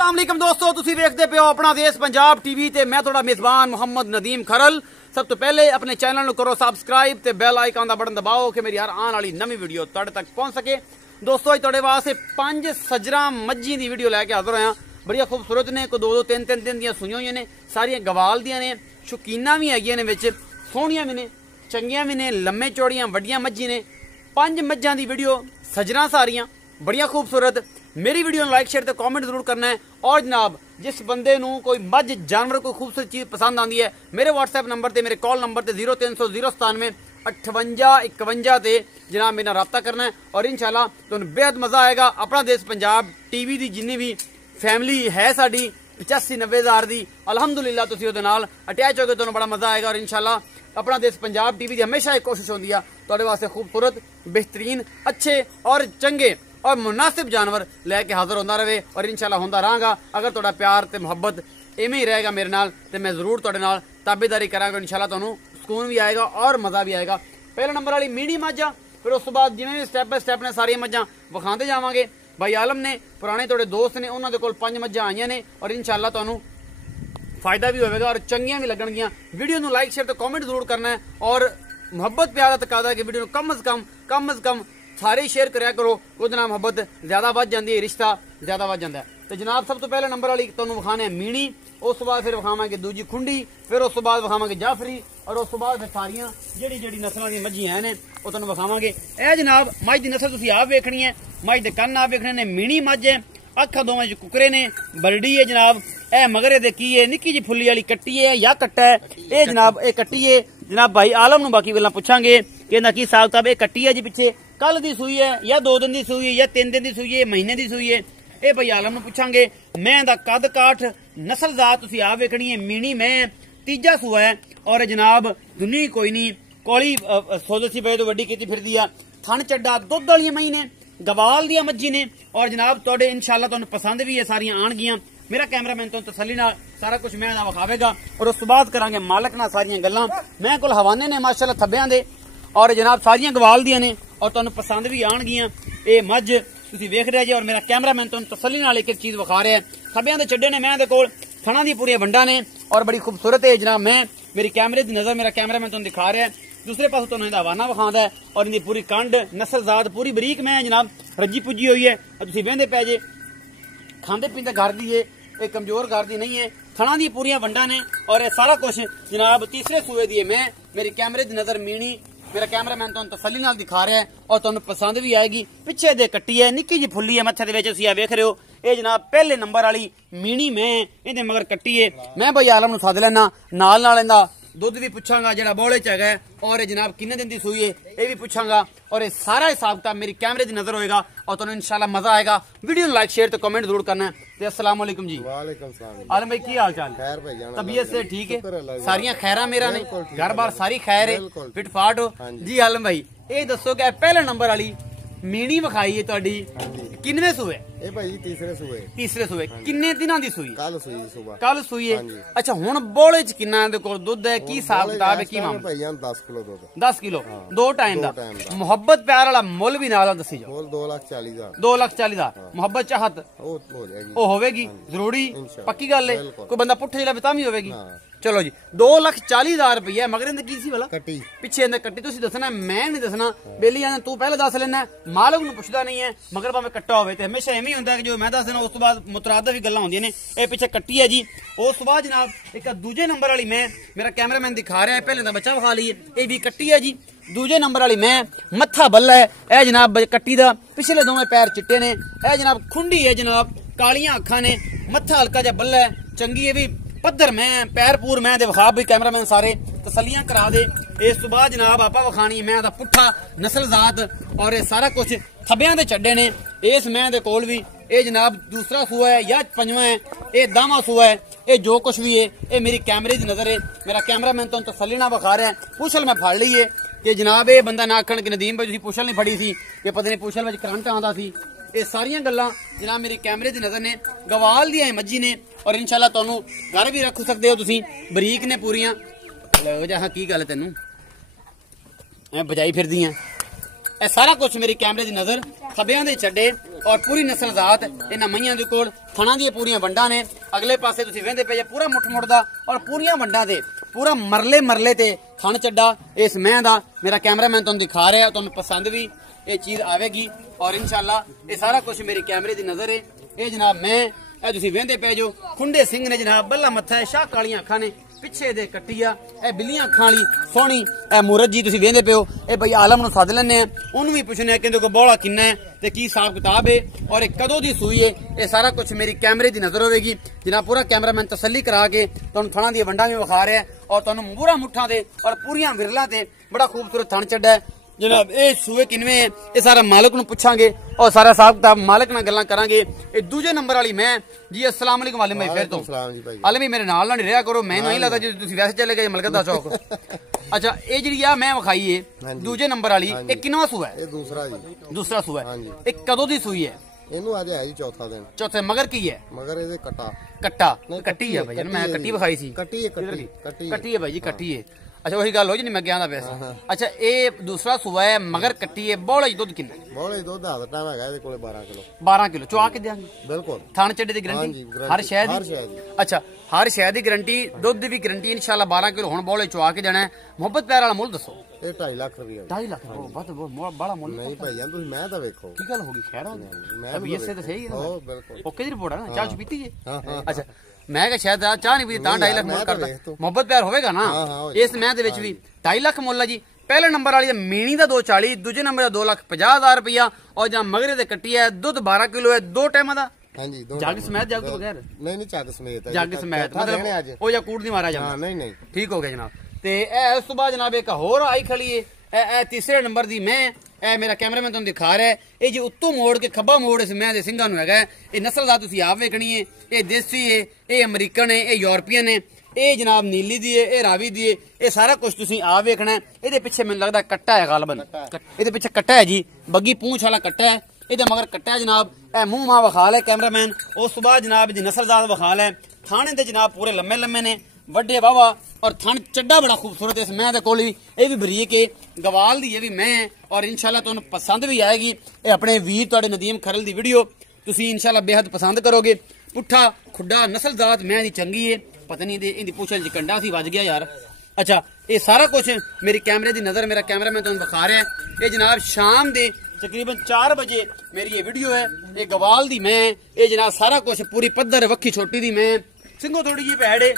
अस्सलाम वालेकुम दोस्तों, तुसी देखते पे हो अपना देश पंजाब टीवी ते मैं थोड़ा मेजबान मोहम्मद नदीम खरल। सब तो पहले अपने चैनल ਨੂੰ करो सबसक्राइब ते बेल आइकन ਦਾ बटन दबाओ कि मेरी हर आने वाली नवी वीडियो ਤੁਹਾਡੇ तक पहुंच सके। दोस्तों अज ਤੁਹਾਡੇ वास्ते 5 सजरा मज्जी ਦੀ वीडियो लैके हाजिर होया। बड़िया खूबसूरत ने, कोई 2-2 3-3 दिन ਦੀਆਂ सुई हुई ने, सारियां गवाल दियां ने, शौकीना भी हैगियां ने, विच सोहणियां भी ने, चंगियां भी ने, लम्मे चौड़ियां वड्डियां मज्जी ने। 5 मज्जां दी वीडियो सजरा सारियां बड़िया खूबसूरत। मेरी वीडियो लाइक शेयर तो कमेंट जरूर करना है। और जनाब जिस बंदे नू कोई मझ जानवर कोई खूबसूरत चीज़ पसंद आती है, मेरे व्हाट्सएप नंबर ते मेरे कॉल नंबर ते 0300 097 58 51 ते जनाब मेरे रब्ता करना है। और इंशाल्लाह तुहानू बेहद मज़ा आएगा। अपना देश पंजाब टीवी की जिन्नी भी फैमिली है साड़ी 85-90 हज़ार की, अलहमदुलिल्लाह तुसीं उहदे नाल अटैच हो गए, तुहानू बड़ा मज़ा आएगा। और इंशाल्लाह अपना देश पंजाब टीवी की हमेशा एक कोशिश होती है तुहाडे वास्ते खूबसूरत, बेहतरीन, अच्छे और चंगे और मुनासिब जानवर लैके हाजिर होता रहे। और इंशाल्लाह होंदा रहांगा। अगर तुहाडा प्यार ते मुहब्बत इवें ही रहेगा मेरे नाल ते मैं जरूर तुहाडे नाल ताबेदारी करांगा। इंशाल्लाह तुहानू सुकून भी आएगा और मज़ा भी आएगा। पहले नंबर वाली मीडी मझ आ, फिर उस तो बाद जिवें भी स्टैप बाय स्टैप ने सारिया मझां विखाते जावांगे। भाई आलम ने पुराने थोड़े दोस्त ने, उन्होंने कोल 5 मझां आईयां ने और इंशाल्लाह तुहानू फायदा भी होगा और चंगियां भी लगणगियां। वीडियो नू लाइक शेयर तो कमेंट जरूर करना है। और मुहब्बत प्यार का तकादा है कि वीडियो कम अज़ कम सारे शेयर कराया करो, उहदे नाल मुहब्बत ज्यादा वध जाती है, रिश्ता ज्यादा वध जाता है। तो जनाब सब तो पहले नंबर वाली तुहानू विखाने मीणी, उस तो बाद फिर विखावांगे दूजी खुंडी, फिर उस तो बाद विखावांगे जाफरी और उस तो बाद फिर सारियां जेड़ी नस्लों दी मझियां ने वो तुहानू विखावांगे। ए जनाब मझ दी नस्ल तुसीं आप वेखनी है, मझ दे कन्न आप वेखने ने, मीणी मझ है, अखां दोवां च कुकरे ने, बरडी है जनाब। ए मगरे दे की है, निक्की जी फुल्ली वाली कट्टी है या कट्टा है? ए जनाब ए कट्टी है जनाब। भाई आलम नू बाकी गल्लां पुछांगे कि इहदा की हिसाब किताब। ए कट्टी है जी, पिछे कल दी सूई है या 2 दिन की सूई है या 3 दिन की सूई है, महीने की सूई है? ये भाई आलम नू पुछांगे। मैं दा कद काठ नस्ल जात तुसीं आप वेखनी है, मीणी मैं तीजा सूआ है और जनाब दुनी कोई नहीं, कोली सोदसी बे तो वड्डी कीती फिरदी आ, थन चड्डा, दुध वाली मई ने, गवाल दियां मज्जी ने। और जनाब तुहाडे इंशाल्लाह तुहानू पसंद भी है, सारियां आणगियां। मेरा कैमरामैन तो तसल्ली नाल सारा कुछ मैं विखावेगा और उस बाद करांगे मालक नाल सारियां गल्लां। मैं कोल हवाने ने माशाअल्लाह थब्बियां दे और जनाब सारियां गवाल दियां ने और तुहानू पसंद भी आणगियां। ये मझ तुसीं वेख रहे जी और मेरा कैमरामैन तुहानू तसल्ली नाल एक चीज़ विखा रहा है। थब्बियां दे चड्डे ने मैं दे कोल, थणां दी पूरियां वंडां ने और बड़ी खूबसूरत है जनाब। मैं मेरी कैमरे की नज़र मेरा कैमरामैन तुहानू दिखा रहा है। दूसरे पासों तुहानू इहदा हवाना विखांदा है और इहदी पूरी कंड नस्ल जात पूरी बरीक मैं जनाब रज्जी पुज्जी हुई है। तुसीं वेंदे पै जे, खांदे पींदे घर दी है, एक कमजोर घर दी नहीं है। थणा दी पूरियां वंडां ने और सारा कुछ जनाब तीसरे सूए दी है। मैं मेरी कैमरे की नज़र मीणी, मेरा कैमरामैन तुहानू तसल्ली नाल दिखा रहा है और तुहानू पसंद भी आएगी। पिछे दे कट्टी है, निक्की जी फुल्ली है मत्थे दे विच, तुसीं वेख रहे हो। ये जनाब पहले नंबर वाली मीणी मैं इहदे मगर कट्टी है। मैं भाई आलम नू सद लैना, नाल इहदा दुध भी पुछांगा जेड़ा बोले च है और जनाब किन्ने दिन की सूई है ये भी पुछांगा। और ये सारा हिसाब किताब मेरी कैमरे की नजर होएगा और तुहानू इंशाल्लाह मजा आएगा। वीडियो लाइक शेयर तो कमेंट जरूर करना है। तो अस्सलाम वालेकुम जी। वालेकुम सलाम। आलम भाई की हाल चाल? खैर भाई जान, तबीयत से ठीक है? सारियां खैरा मेरा ने, घर बार सारी खैर है, फिट फाट हो जी। आलम भाई ये दसो कि पहले नंबर वाली मीणी विखाई है तुहाडी किन्नवें सूए? ये भाई तीसरे सूए। तीसरे सूए। किन्ने दिनां दी सूई? कल सूई सुबह। कल सूई है। अच्छा हुण बोले च किन्ना दे कोल दुध है, की हिसाब किताब है, की मामला? भाई जान 10 किलो दुध। 10 किलो 2 टाइम दा। मुहब्बत प्यार वाला मुल भी नाल दसी जाओ। बोल 2,40,000। 2,40,000 मुहब्बत चाहत वो हो जाएगी, ओ होवेगी जरूरी, पक्की गल है। कोई बंदा पुट्ठे जिला भी तां भी होवेगी। हाँ। चलो जी 2,40,000 रुपया मगर इहदे की सी वाला कट्टी पिछे इहदे कट्टी तुसीं दसना, मैं नहीं दसना। बेली आने तू पहले दस लेना, मालक नूं पुछदा नहीं है मगर भावें कट्टा होवे ते हमेशा एवें ही हुंदा कि जो मैं दस देना उस तो बाद मुतरादा भी गल्लां होंदियां ने। ये पिछे कट्टी है जी। उस तो बाद जनाब एक दूजे नंबर वाली मैं, मेरा कैमरामैन दिखा रहा है, पहले दा बच्चा विखा लीए, ये भी कट्टी है जी। दूजे नंबर वाली मैं मत्था बल्ला है ए जनाब कट्टी दा, पिछले दोवें पैर चिट्टे ने। ए जनाब खुंडी है जनाब, कालियां अखां ने, मत्था हल्का जा बल्ला है, चंगी है भी पत्थर मैं, पैर पूर मैं दे विखा भी कैमरामैन सारे तसलियां करा दे। इस तो बाद जनाब आपा विखानी मैं दा पुट्ठा नस्ल जात और ये सारा कुछ थब्बियां दे चड्डे ने। इस मैं दे कोल भी ये जनाब दूसरा सूआ है या 5वां है, ये 10वां सूआ है। ये जो कुछ भी है ये मेरी कैमरे की नजर है। मेरा कैमरामैन तो तसल्ली नाल विखा रहा है। पुछल मैं फड़ ली है कि जनाब ये बंदा ना आखण कि नदीम भाई तुसीं पुछल नहीं फड़ी सी, ये पता नहीं पुछल विच करंट आंदा सी। ये सारियां गल्लां जनाब मेरी कैमरे की नजर ने, गवाल दियां मज्जी ने और इंशाल्लाह तुहानू घर भी रख सकते हो तुसीं, बरीक ने पूरियां। लो जा की गल तैनू बजाई फिरदियां, ये सारा कुछ मेरी कैमरे की नजर ਖੱਬਿਆਂ ਦੇ ਚੱਡੇ ਔਰ ਪੂਰੀ ਨਸਲ ਜ਼ਾਤ ਇਹਨਾਂ ਮਈਆਂ ਦੇ ਕੋਲ ਥਣਾ ਦੀਆਂ ਪੂਰੀਆਂ ਵੰਡਾਂ ਨੇ। ਅਗਲੇ ਪਾਸੇ ਤੁਸੀਂ ਵੇਂਦੇ ਪਏ ਪੂਰਾ ਮੁੱਠ ਮੁੱਠਦਾ ਔਰ ਪੂਰੀਆਂ ਵੰਡਾਂ ਦੇ ਪੂਰਾ ਮਰਲੇ ਤੇ ਥਣ ਚੱਡਾ ਇਸ ਮੈਂ ਦਾ ਮੇਰਾ ਕੈਮਰਾਮੈਨ ਤੁਹਾਨੂੰ ਦਿਖਾ ਰਿਹਾ। ਤੁਹਾਨੂੰ ਪਸੰਦ ਵੀ ਇਹ ਚੀਜ਼ ਆਵੇਗੀ ਔਰ ਇਨਸ਼ਾਅੱਲਾ ਇਹ ਸਾਰਾ ਕੁਝ ਮੇਰੀ ਕੈਮਰੇ ਦੀ ਨਜ਼ਰ ਹੈ। ਇਹ ਜਨਾਬ ਮੈਂ ਇਹ ਤੁਸੀਂ ਵੇਂਦੇ ਪਏ ਜੋ ਖੁੰਡੇ ਸਿੰਘ ਨੇ ਜਨਾਬ ਬੱਲਾ ਮੱਥਾ ਹੈ, ਸ਼ਾਹ ਕਾਲੀਆਂ ਅੱਖਾਂ ਨੇ, ਪਿੱਛੇ ਦੇ ਕੱਟੀਆ ਇਹ ਬਿੱਲੀਆਂ ਅੱਖਾਂ ਵਾਲੀ ਸੋਹਣੀ ਇਹ ਮੂਰਤ ਜੀ ਤੁਸੀਂ ਵੇਂਦੇ ਪਿਓ। ਇਹ ਬਈ ਆਲਮ ਨੂੰ ਸੱਦ ਲੈਣੇ ਆ, ਉਹਨੂੰ ਵੀ ਪੁੱਛਣੇ ਕਿ ਇਹਦੇ ਕੋਲ ਬੋਲਾ ਕਿੰਨਾ ਹੈ ਤੇ ਕੀ ਹਿਸਾਬ ਕਿਤਾਬ ਹੈ ਔਰ ਇਹ ਕਦੋਂ ਦੀ ਸੂਈ ਹੈ। ਇਹ ਸਾਰਾ ਕੁਝ ਮੇਰੀ ਕੈਮਰੇ ਦੀ ਨਜ਼ਰ ਹੋਵੇਗੀ। ਜਨਾਬ ਪੂਰਾ ਕੈਮਰਾਮੈਨ ਤਸੱਲੀ ਕਰਾ ਕੇ ਤੁਹਾਨੂੰ ਥਣਾ ਦੀਆਂ ਵੰਡਾਂ ਵੀ ਵਿਖਾ ਰਿਹਾ ਔਰ ਤੁਹਾਨੂੰ ਪੂਰਾ ਮੁੱਠਾਂ ਦੇ ਔਰ ਪੂਰੀਆਂ ਵਿਰਲਾਂ ਤੇ ਬੜਾ ਖੂਬਸੂਰਤ ਥਣ ਚੱਡਾ ਹੈ। जनाब ये सूए किनवे है ये सारा मालिक नूं पुछांगे और सारा हिसाब किताब मालिक नाल गल्लां करांगे। ये दूजे नंबर वाली मैं जी अस्सलाम वालेकुम आलिम भाई फिर तो आलिम भाई मेरे नाल ना नहीं रहा करो मैं नहीं लगता जी तुसीं वैसे चले गए मलकत दा चौक। अच्छा ये जी आ मैं विखाई है दूजे नंबर वाली ये किनवा सूआ है? दूसरा सूआ है। ये कदों दी सूई है? ਇਹਨੂੰ ਅੱਜ ਹੈ ਜੀ ਚੌਥਾ ਦਿਨ। चौथे मगर की है? ਮਗਰ ਇਹਦੇ ਕਟਾ कट्टी है भाई मैं कट्टी विखाई सी। ਕੱਟੀ कट्टी है भाई जी कट्टी है। अच्छा वही गल हो जी मैं गया वैसे। अच्छा ये दूसरा सूआ है मगर कट्टी है बौला दुध किन्ना? ਬੋਲੇ ਦੁੱਧ ਦਾ ਟਾਈਮ ਹੈਗਾ ਇਹਦੇ ਕੋਲੇ 12 ਕਿਲੋ। 12 ਕਿਲੋ ਚੁਆ ਕੇ ਦਿਆਂਗੇ ਬਿਲਕੁਲ। ਥਣ ਚੱਡੇ ਦੀ ਗਾਰੰਟੀ ਹਰ ਸ਼ੈ ਦੀ? ਅੱਛਾ ਹਰ ਸ਼ੈ ਦੀ ਗਾਰੰਟੀ ਦੁੱਧ ਦੀ ਵੀ ਗਾਰੰਟੀ ਇਨਸ਼ਾਅੱਲਾ 12 ਕਿਲੋ ਹੁਣ ਬੌਲੇ ਚੁਆ ਕੇ ਜਾਣਾ। ਮੁਹੱਬਤ ਪਿਆਰ ਵਾਲਾ ਮੁੱਲ ਦੱਸੋ। ਇਹ 2.5 ਲੱਖ ਰੁਪਏ। 2.5 ਲੱਖ ਬਹੁਤ ਬੜਾ ਮੁੱਲ ਨਹੀਂ ਭਾਈ ਜਾਨ ਤੁਸੀਂ ਮੈਂ ਤਾਂ ਵੇਖੋ ਕੀ ਗੱਲ ਹੋ ਗਈ ਖੈਰ ਮੈਂ ਅਭੀ ਇਸੇ ਤਾਂ ਸਹੀ ਹੈ ਉਹ ਬਿਲਕੁਲ ਓਕੇ ਦੀ ਰਿਪੋਰਟ ਹੈ ਨਾ। ਚਾਹ ਪੀਤੀ ਜੀ? ਅੱਛਾ ਮੈਂ ਕਿਹਾ ਸ਼ਾਇਦ ਚਾਹ ਨਹੀਂ ਪੀਤੀ ਤਾਂ 2.5 ਲੱਖ ਮੁੱਲ ਕਰਦਾ। ਮੁਹੱਬਤ ਪਿਆਰ ਹੋਵੇਗਾ ਨਾ ਇਸ ਮੈਂ ਦੇ ਵਿੱਚ ਵੀ 2.5 ਲੱਖ ਮੁੱਲ ਹੈ ਜੀ। पहले नंबर वाली मीनी का 240 दूजे नंबर का 2,50,000 रुपया और जहाँ मगरे से कट्टी है दुध 12 किलो है 2 टाइम का। ਹਾਂਜੀ जग समेत जग तो बगैर ਨਹੀਂ ਝੱਗ ਸਮੇਤ ਹੈ। जग समेत मतलब ਉਹ ਜਾਂ ਕੂੜ ਦੀ ਮਾਰਾ ਜਾਂਦਾ। ਨਹੀਂ ठीक हो गया जनाब। ਤੇ ਇਹ ਉਸ ਤੋਂ ਬਾਅਦ ਜਨਾਬ ਇੱਕ ਹੋਰ ਆਈ ਖੜੀ ਹੈ ਇਹ ਤੀਸਰੇ ਨੰਬਰ ਦੀ ਮੈਂ ਇਹ ਮੇਰਾ ਕੈਮਰਾਮੈਨ ਤੁਹਾਨੂੰ ਦਿਖਾ ਰਿਹਾ ਇਹ ਜੀ ਉੱਤੋਂ ਮੋੜ ਕੇ ਖੱਬਾ ਮੋੜ ਇਸ ਮੈਂ ਦੇ ਸਿੰਘਾਂ ਨੂੰ ਹੈਗਾ। ਇਹ ਨਸਲ ਦਾ ਤੁਸੀਂ ਆਪ ਵੇਖਣੀ ਹੈ। ਇਹ ਦੇਸੀ ਹੈ ਇਹ ਅਮਰੀਕਨ ਹੈ ਇਹ ਯੂਰਪੀਅਨ ਹੈ ਇਹ ਜਨਾਬ ਨੀਲੀ ਦੀ ਹੈ ਇਹ ਰਾਵੀ ਦੀ ਹੈ ਇਹ ਸਾਰਾ ਕੁਝ ਤੁਸੀਂ ਆਪ ਵੇਖਣਾ। ਇਹਦੇ ਪਿੱਛੇ ਮੈਨੂੰ ਲੱਗਦਾ ਕੱਟਾ ਹੈ ਗਾਲਬਨ ਇਹਦੇ ਪਿੱਛੇ ਕੱਟਾ ਹੈ ਜੀ ਬੱਗੀ ਪੂੰਛ ਵਾਲਾ ਕੱਟਾ ਹੈ ਇਹਦਾ ਮਗਰ ਕੱਟਾ ਹੈ ਜਨਾਬ। ਇਹ ਮੂੰਹ ਮਾਂ ਵਿਖਾ ਲੈ ਕੈਮਰਾਮੈਨ। ਉਸ ਤੋਂ ਬਾਅਦ ਜਨਾਬ ਇਹਦੀ ਨਸਲਜ਼ਾਤ ਵਿਖਾ ਲੈ। ਥਾਣੇ ਦੇ ਜਨਾਬ ਪੂਰੇ ਲੰਮੇ ਨੇ ਵੱਡੇ ਵਾਵਾ और थन चड्डा बड़ा खूबसूरत है इस मैं दे कोल भी ये भी बरीक है गवाल दी ये भी मैं और इंशाल्लाह तुहानू पसंद भी आएगी। ये अपने वीर तुहाडे नदीम खरल दी वीडियो तुसी इंशाल्लाह बेहद पसंद करोगे। पुट्ठा खुड्डा नस्लजात मैं दी चंगी है पता नहीं इहदी पूछल च कंडा सी वज गया यार। अच्छा ये सारा कुछ मेरी कैमरे दी नज़र मेरा कैमरा मैं तुहानू दिखा रहा है। ये जनाब शाम दे तकरीबन 4 बजे मेरी ये वीडियो है। ये गवाल दी मैं ये जनाब सारा कुछ पूरी पद्धर वक्खी छोटी दी मैं सिंघो थोड़ी जी भैड़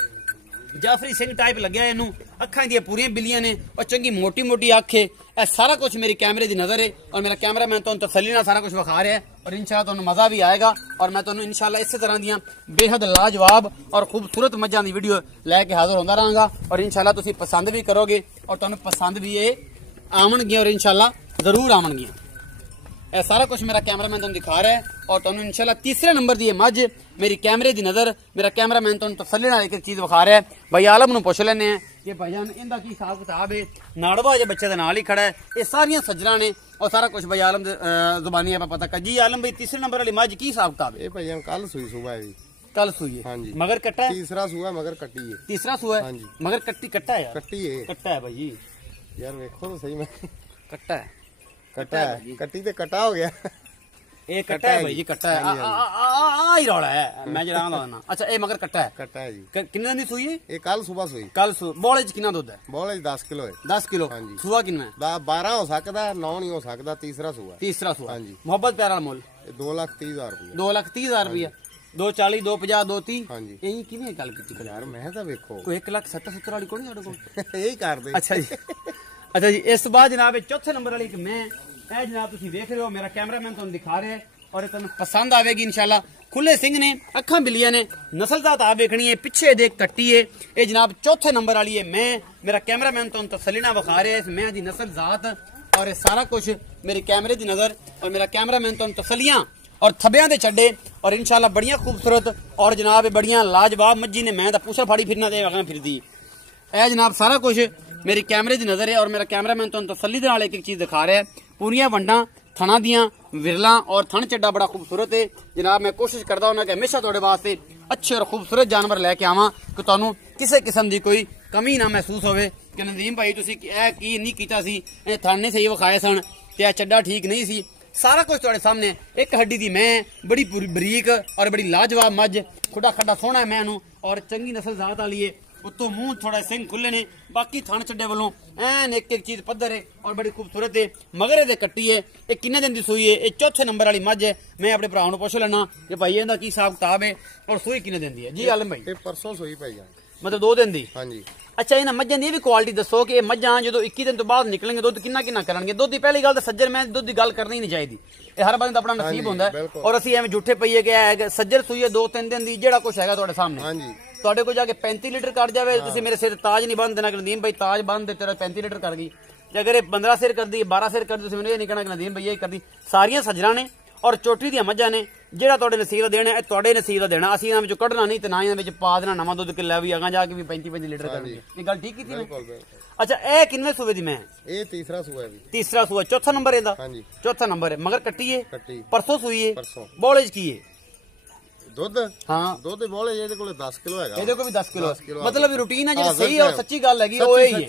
जाफरी सिंह टाइप लग्या इनू अखां दी पूरी बिल्लियां ने और चंगी मोटी मोटी अख है। यह सारा कुछ मेरी कैमरे दी नज़र है और मेरा कैमरा मैं तुहानू तसल्ली नाल सारा कुछ विखा रहा है और इंशाल्लाह तुहानू मज़ा भी आएगा और मैं तुहानू इंशाल्लाह इस तरह दियां बेहद लाजवाब और खूबसूरत मझां दी वीडियो लैके हाजिर होंदा रहांगा और इंशाल्लाह तुसीं पसंद भी करोगे और तुहानू पसंद भी ये आवणगियां और इंशाल्लाह जरूर आवणगियां। यह सारा कुछ मेरा कैमरामैन तुहानू दिखा रहा है और तुहानू इंशाल्लाह तीसरे नंबर दी मझ मेरी कैमरे दी नज़र मेरा कैमरामैन तुहानू तसल्ली नाल एक चीज़ विखा रहा है। भाई आलम नू पुछ लैने कि भाईजान इहदा की हिसाब किताब है। नाड़वा जे बच्चे दे नाल ही खड़ा है ये सारियां सज्जरां ने और सारा कुछ भाई आलम जुबानी आप पता कर जी। आलम भाई तीसरे नंबर वाली मझ की हिसाब किताब है? भाईजान कल सुई सुबह है कल सुई है मगर कट्टा है। तीसरा सुआ मगर कट्टी है। तीसरा सुआ है मगर कट्टा है कट्टा है भाई यार देखो तो सही में कट्टा है कट्टी ते कटा हो गया ये कट्टा है भाई जी कट्टा है आ ही रौला है मैं जरा ना। अच्छा ये मगर कट्टा है जी किन्ने दिन दी सूई है? ये कल सुबह सूई कल बौले च कितना दुध है? बौले 10 किलो है। 10 किलो सुआ कितना है? 12 हो सकता 9 नहीं हो सकता। तीसरा सुआ हाँ जी। मोहब्बत प्यार वाला मोल 2,30,000 रुपया 2,30,000 रुपया 240 250 230 हाँ जी। यही किने गल की यार मैं तो देखो कोई 1,70,70 वाली कोई नहीं साडे कोल यही कर दे। अच्छा जी अच्छा जी इस बाद जनाब चौथे नंबर वाली मैं ए जनाब तुसीं देख रहे हो मेरा कैमरामैन तुहानू दिखा रहा है और तुहानू पसंद आवेगी इंशाल्लाह। खुले सिंह ने अखां बिल्लियां ने नस्लजात आप देखनी है पिछे देख कट्टी है ये जनाब चौथे नंबर वाली है मैं मेरा कैमरामैन तुहानू तसल्ली नाल विखा रहा है इस मैं दी नस्लजात और ये सारा कुछ मेरे कैमरे दी नज़र और मेरा कैमरामैन तुहानू तसल्लियां और थब्बियां दे चड्डे और इंशाल्लाह बड़ियां खूबसूरत और जनाब बड़ियां लाजवाब मज्जी ने मैं दा पूछल फाड़ी फिरना दे अगां फिरदी ए जनाब सारा कुछ मेरी कैमरे दी नज़र है और मेरा कैमरामैन तुहानू तसल्ली दे नाल एक चीज़ दिखा रहा है पूरियां वंडां थणा दियां विरलां और थण चड्डा बड़ा खूबसूरत है जनाब। मैं कोशिश करदा हूं कि हमेशा तुहाडे वास्ते अच्छे और खूबसूरत जानवर लैके आवां कि तुहानू किसी किस्म दी कोई कमी ना महसूस होवे कि नदीम भाई तुसीं की नहीं कीता सी थण नहीं सही विखाए सन ते चड्डा ठीक नहीं सी सारा कुछ तुहाडे सामने। एक हड्डी दी मैं बड़ी बरीक और बड़ी लाजवाब मझ, खुडा खड्डा सोहना मैं नूं और चंगी नस्ल जात वाली है। उत्तों मूंह थोड़ा सिंह खुले ने, बाकी थण छड्डे वालों एन एक एक चीज पद्धर है और बड़ी खूबसूरत है। मगरे दे कट्टी है। ये किन्ने दिन दी सूई है? ये चौथे नंबर वाली मझ है। मैं अपने भरा नूं पुछ लेना कि भाई इहदा की हिसाब किताब है और सूई किन्ने दिन दी है? जी आलम भाई, ਇਹ ਪਰਸੋਂ ਸੂਈ ਪਈ ਆ। मतलब 2 दिन दी। ਹਾਂਜੀ। अच्छा इन्हां मझां दी भी क्वालिटी दसो कि मझां जो 21 दिन तो बाद निकलेंगे दुध किन्ना किन्ना करनगे? दुध की पहली गल तो सज्जर मैं दुध की गल करनी ही नहीं चाहिए। ये हर बंदे दा अपना नसीब होंदा है और असि एवें झूठे पईए कि सज्जर सूई 2-3 दिन दी जेड़ा कुछ हैगा तुहाडे सामने। ਹਾਂਜੀ। ਤੁਹਾਡੇ ਕੋਲ ਜਾ ਕੇ 35 ਲੀਟਰ ਕੱਢ ਜਾਵੇ, ਤੁਸੀਂ ਮੇਰੇ ਸਿਰ ਤਾਜ ਨਹੀਂ ਬੰਨ ਦੇਣਾ ਕਿ ਨਦੀਮ ਭਾਈ ਤਾਜ ਬੰਨ ਦੇ ਤੇਰਾ 35 ਲੀਟਰ ਕਰ ਗਈ। ਜੇ ਅਗਰ ਇਹ 15 ਸਿਰ ਕਰਦੀ 12 ਸਿਰ ਕਰਦੀ ਤੁਸੀਂ ਮੈਨੂੰ ਇਹ ਨਹੀਂ ਕਹਿਣਾ ਕਿ ਨਦੀਮ ਭਾਈ ਇਹ ਕਰਦੀ। ਸਾਰੀਆਂ ਸੱਜਰਾਂ ਨੇ ਔਰ ਚੋਟੀ ਦੀਆਂ ਮੱਝਾਂ ਨੇ। ਜਿਹੜਾ ਤੁਹਾਡੇ ਨਸੀਬ ਦਾ ਦੇਣਾ ਇਹ ਤੁਹਾਡੇ ਨਸੀਬ ਦਾ ਦੇਣਾ। ਅਸੀਂ ਇਹਨਾਂ ਵਿੱਚੋਂ ਕੱਢਣਾ ਨਹੀਂ ਤੇ ਨਾ ਇਹਨਾਂ ਵਿੱਚ ਪਾ ਦੇਣਾ ਨਵਾਂ ਦੁੱਧ ਕਿ ਲੈ ਵੀ ਅਗਾਂ ਜਾ ਕੇ ਵੀ 35 ਲੀਟਰ ਕਰਨਗੇ। ਇਹ ਗੱਲ ਠੀਕ ਕੀਤੀ ਮੈਂ? ਅੱਛਾ ਇਹ ਕਿੰਨੇ ਸੂਬੇ ਦੀ ਮੈਂ? ਇਹ ਤੀਸਰਾ ਸੂਆ ਵੀ। ਤੀਸਰਾ ਸੂਆ, ਚੌਥਾ ਨੰਬਰ ਇਹਦਾ? ਹਾਂਜੀ ਚੌਥਾ ਨੰਬਰ ਹੈ। ਮਗਰ ਕੱਟੀ ਹੈ? ਕੱਟੀ। ਪਰਸੋਂ ਸੂਈ ਹੈ? ਪਰਸੋਂ। ਬੋਲੇ 'ਚ ਕੀ ਹੈ? ਦੁੱਧ ਹਾਂ ਦੁੱਧ ਬੋਲੇ ਇਹਦੇ ਕੋਲੇ 10 ਕਿਲੋ ਹੈਗਾ। ਇਹਦੇ ਕੋਲ ਵੀ 10 ਕਿਲੋ। 10 ਕਿਲੋ ਮਤਲਬ ਰੂਟੀਨ ਹੈ ਜਿਹੜੀ ਸਹੀ ਹੈ ਔਰ ਸੱਚੀ ਗੱਲ ਹੈਗੀ ਉਹ ਇਹ ਹੀ ਹੈ।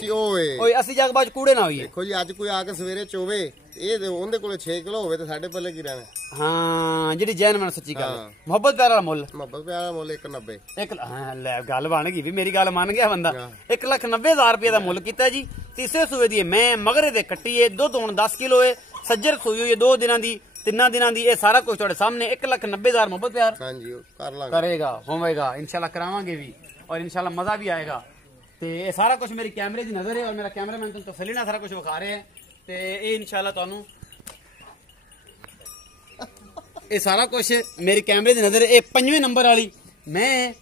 ਓਏ ਅਸੀਂ ਜਗ ਬਾਜ ਕੂੜੇ ਨਾ ਹੋਈਏ। ਦੇਖੋ ਜੀ ਅੱਜ ਕੋਈ ਆ ਕੇ ਸਵੇਰੇ ਚੋਵੇ ਇਹ ਉਹਦੇ ਕੋਲੇ 6 ਕਿਲੋ ਹੋਵੇ ਤੇ ਸਾਡੇ ਪੱਲੇ ਕੀ ਰਹਿਣਾ। ਹਾਂ ਜਿਹੜੀ ਜੈਨ ਮਨ ਸੱਚੀ ਗੱਲ। ਮੁਹੱਬਤ ਪਿਆਰ ਵਾਲਾ ਮੁੱਲ? ਮੁਹੱਬਤ ਪਿਆਰ ਦਾ ਮੁੱਲ 190। ਇੱਕ ਹਾਂ ਲੈ ਗੱਲ ਬਣ ਗਈ ਵੀ ਮੇਰੀ ਗੱਲ ਮੰਨ ਗਿਆ ਬੰਦਾ। 1,90,000 ਰੁਪਏ ਦਾ ਮੁੱਲ ਕੀਤਾ ਜੀ। ਤੀਸਰੇ ਸੂਏ ਦੀ ਮੈਂ ਮਗਰੇ ਦੇ ਕੱਟੀ ਏ। ਦੁੱਧ ਹੁਣ 10 ਕਿਲੋ ਏ। ਸੱਜਰ ਸੂਈ ਹੋਈ 2 ਦਿਨਾਂ ਦੀ 3 ਦਿਨਾਂ ਦੀ। ਇਹ ਸਾਰਾ ਕੁਝ ਤੁਹਾਡੇ ਸਾਹਮਣੇ। 1,90,000 ਮੁਹੱਬਤ ਪਿਆਰ ਹਾਂਜੀ ਕਰ ਲਾਂਗੇ, करेगा होवेगा इंशाल्लाह, करावांगे भी और इंशाल्लाह मजा भी आएगा। ते ये सारा कुछ मेरी कैमरे की नजर है और मेरा कैमरामैन तुम तसल्ली नाल सारा कुछ विखा रहे हैं। ते ये इंशाल्लाह तुहानू ये सारा कुछ मेरी कैमरे की नजर है। 5वें नंबर वाली मैं,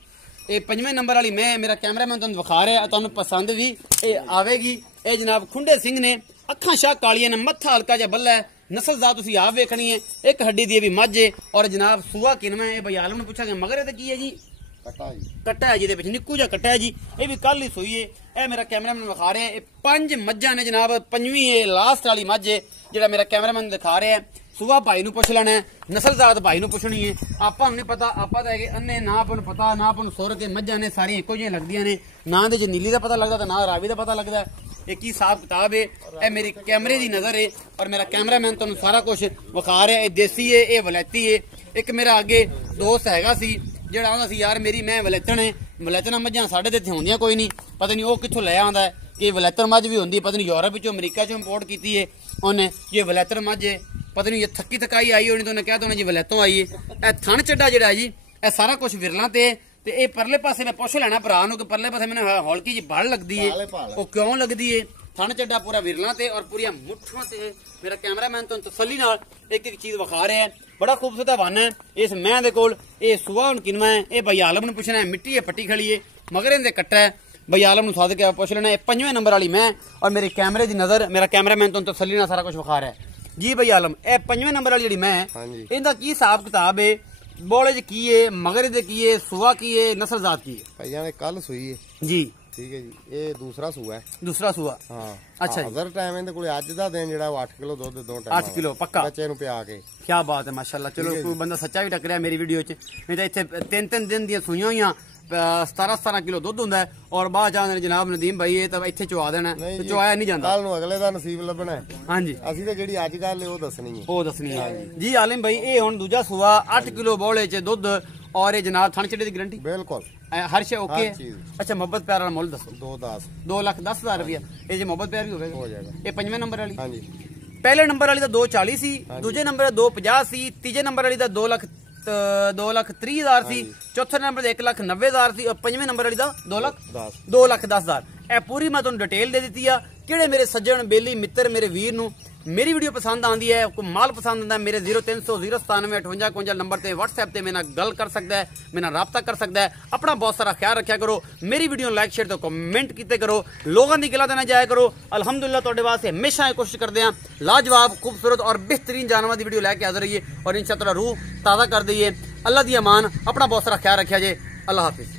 ये 5वें नंबर वाली मैं मेरा कैमरामैन तुहानू विखा रहा है। तुहानू पसंद भी ये आवेगी। ये जनाब खुंडे सिंह ने, अखां शाह कालियां ने, मत्था हल्का जिहा बल्ला है। नस्ल जात तुसीं आप वेखनी है। एक हड्डी दी भी मझ है और जनाब सूआ किनवा है? भाई आलम ने पूछा कि मगर ते की है जी? ਕਟਾ ਜੀ। कट्टा है जी, निक्कू जा कट्टा है जी। ये भी कल ही सूई है। यह मेरा कैमरामैन विखा रहे हैं। 5 मझां ने जनाब। 5वीं है लास्ट वाली मझ है जिहड़ा मेरा कैमरामैन दिखा रहा है। सूआ भाई नूं पुछ लेना है, नस्ल जात भाई नूं पुछनी है। आपां नूं नहीं पता, आपां तां अन्ने ना आपां नूं पता ना आपां नूं सुर के मझां ने सारियां इक्को जिहियां लगदियां ने। ना दे नीली दा पता लगदा ते ना रावी दा पता लगदा। ये की हिसाब किताब है? यह मेरी कैमरे की नज़र है और मेरा कैमरामैन तुहानूं सारा कुछ विखा रहा है। ये देसी है, ये वलैती है। एक मेरा अगे दोस्त हैगा सी ਜਿਹੜਾ ਆਉਂਦਾ ਸੀ ਯਾਰ ਮੇਰੀ ਮੈਂ ਵਲੈਤਣ ਹੈ। ਵਲੈਤਣਾ ਮੱਝਾਂ ਸਾਡੇ ਤੇ ਇੱਥੇ ਹੁੰਦੀਆਂ ਕੋਈ ਨਹੀਂ, ਪਤਾ ਨਹੀਂ ਉਹ ਕਿੱਥੋਂ ਲੈ ਆਉਂਦਾ ਹੈ ਕਿ ਵਲੈਤਣ ਮੱਝ ਵੀ ਹੁੰਦੀ। ਪਤਾ ਨਹੀਂ ਯੂਰਪ ਵਿੱਚੋਂ ਅਮਰੀਕਾ ਚੋਂ ਇੰਪੋਰਟ ਕੀਤੀ ਹੈ ਉਹਨੇ। ਜੇ ਵਲੈਤਣ ਮੱਝ ਹੈ ਪਤਾ ਨਹੀਂ ਇਹ ਥੱਕੀ ਥਕਾਈ ਆਈ ਹੋਣੀ ਤਾਂ ਉਹਨੇ ਕਿਹਾ ਤਾਂ ਉਹਨੇ ਜੀ ਵਲੈਤੋਂ ਆਈ ਹੈ। ਇਹ ਥਣ ਚੱਡਾ ਜਿਹੜਾ ਜੀ ਇਹ ਸਾਰਾ ਕੁਝ ਵਿਰਲਾਂ ਤੇ ਇਹ ਪਰਲੇ ਪਾਸੇ ਮੈਂ ਪੁੱਛ ਲੈਣਾ ਭਰਾ ਨੂੰ ਕਿ ਪਰਲੇ ਪਾਸੇ ਮੈਨੂੰ ਹੌਲਕੀ ਜੀ ਭੜ ਲੱਗਦੀ ਹੈ, ਉਹ ਕਿਉਂ ਲੱਗਦੀ ਹੈ? ਥਣ ਚੱਡਾ ਪੂਰਾ ਵਿਰਲਾਂ ਤੇ ਔਰ ਪੂਰੀਆਂ ਮੁੱਠਾਂ ਤੇ। ਮੇਰਾ कैमरामैन तो तसल्ली नाल एक एक चीज विखा रहा है। बड़ा खूबसूरत हवाना है इस मैं दे कोल। ये सुआ हुण किनवा है? ये भाई आलम ने पुछना है। मिट्टी है पट्टी खड़ी है मगर इनदे कट्टा है। भाई आलम ने सद के पुछ लेना। 5वें नंबर वाली मैं और मेरे कैमरे की नजर मेरा कैमरामैन तो तसल्ली नाल सारा कुछ विखा रहा है जी। भाई आलम ये 5वें नंबर वाली जी मैं इनका की हिसाब किताब है? बोले च की है, मगर दे की है, सुआ की है, नस्ल जात की है? ਭਾਈਆਂ ਨੇ ਕੱਲ ਸੂਈ ਹੈ जी। ਠੀਕ ਹੈ ਜੀ। ਇਹ ਦੂਸਰਾ ਸੂਆ ਹੈ। दूसरा सुआ? ਹਾਂ अच्छा ਅਦਰ ਟਾਈਮ ਇਹਦੇ ਕੋਲੇ ਅੱਜ ਦਾ ਦਿਨ ਜਿਹੜਾ 8 ਕਿਲੋ ਦੁੱਧ 2 ਟਾਈਮ 8 किलो पक्का? ਬੱਚੇ ਨੂੰ ਪਿਆ ਕੇ। क्या बात है माशाल्लाह। चलो कोई बंदा सच्चा भी टकरिया मेरी वीडियो च। नहीं तो इतने 3-3 दिन दी सूइयां होईयां 17-17 किलो दुध हुंदा है और बाद जाने जनाब नदीम भाई ये तो इत्थे चुआ देना तो चुआया नहीं जांदा। ਕੱਲ ਨੂੰ ਅਗਲੇ ਦਾ ਨਸੀਬ ਲੱਭਣਾ ਹੈ। ਹਾਂਜੀ ਅਸੀਂ ਤਾਂ ਜਿਹੜੀ ਅੱਜ ਗੱਲ ਉਹ ਦੱਸਣੀ ਹੈ। ਉਹ ਦੱਸਣੀ ਹੈ ਜੀ। ਆਲਿਮ ਭਾਈ ਇਹ ਹੁਣ ਦੂਜਾ ਸੂਆ 8 ਕਿਲੋ ਬੋਲੇ ਚ ਦੁੱਧ और ये जनाब थाने चढ़े की गारंटी बिल्कुल हर शे ओके। अच्छा मोहब्बत प्यार वाला मुल दसो? 2,10,000 रुपया। ये जो मोहब्बत प्यार भी हो जाएगा। ये 5वें नंबर वाली? हाँ जी। पहले नंबर वाली दा 240 सी, दूजे नंबर 250 सी, तीजे नंबर वाली दा 2,30,000 सी, चौथे नंबर 1,90,000 सी और 5वें नंबर वाली दा 2,10,000। ए पूरी मैं तुहानू डिटेल दे दी है। किहड़े मेरे सज्जन बेली मित्र मेरे वीर नू मेरी वीडियो पसंद आती है, कोई माल पसंद आता है, मेरे 0300 097 58 51 नंबर से व्हाट्सएप से मेरे नाल गल कर सकता है, मेरे नाल राबता कर सकता है। अपना बहुत सारा ख्याल रखा करो। मेरी वीडियो लाइक शेयर तो कमेंट किते करो। लोगों की गला देना जाया करो। अल्हम्दुलिल्लाह तुहाडे वास्ते हमेशा ये कोशिश करते हैं लाजवाब खूबसूरत और बेहतरीन जानवर की वीडियो लैके हाजिर रहिए और इंशाअल्लाह रूह ताज़ा कर दईए। अल्लाह दी अमान। अपना बहुत सारा ख्याल रखा जे। अल्लाह हाफिज।